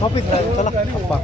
Topic चला अप्पा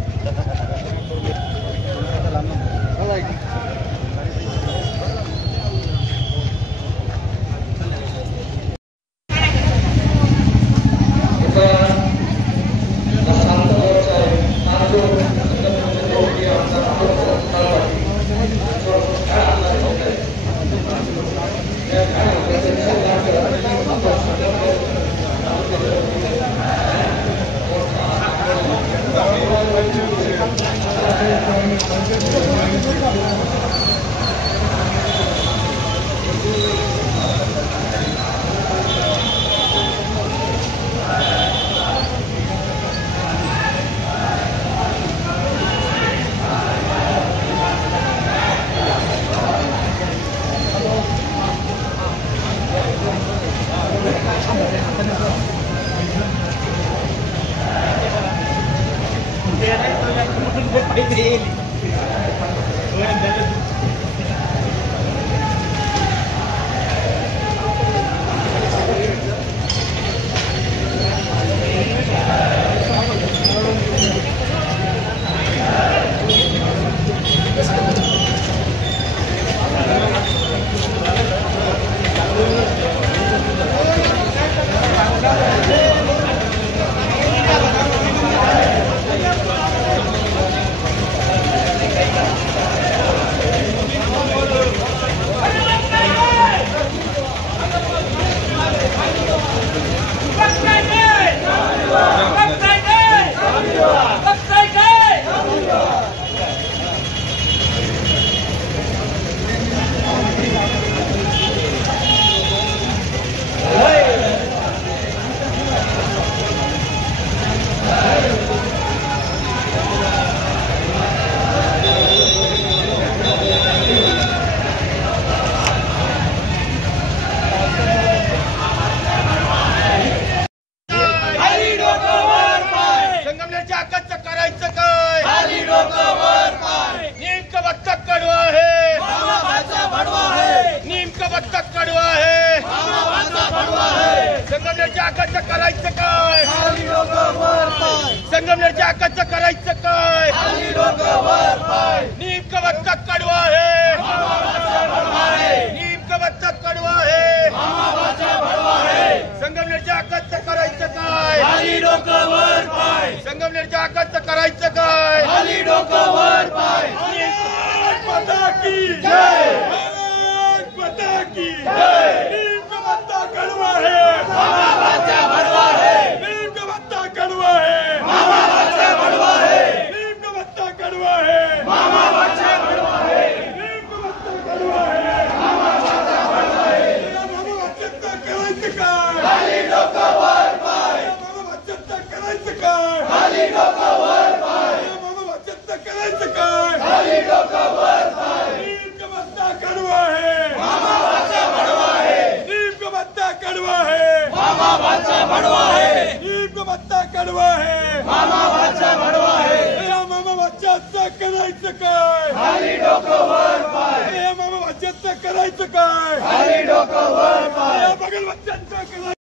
संगमनेरच्या आकाशचं करायचं काय? नीम कवचचा कडवा आहे, नीम कवचचा कडवा आहे, संगमनेरच्या आकाशचं करायचं काय? संगमनेरच्या आकाशचं करायचं काय? माता की जय, माता की जय. नीम कवचचा कडवा आहे, नीम कवचचा कडवा आहे, कडवा है मामा बच्चा भडवा है. या मामा बच्चाचं करायचं काय? खाली डोकं वर पाय. या मामा बच्चाचं करायचं काय? खाली डोकं वर पाय. या बगल बच्चाचं करायचं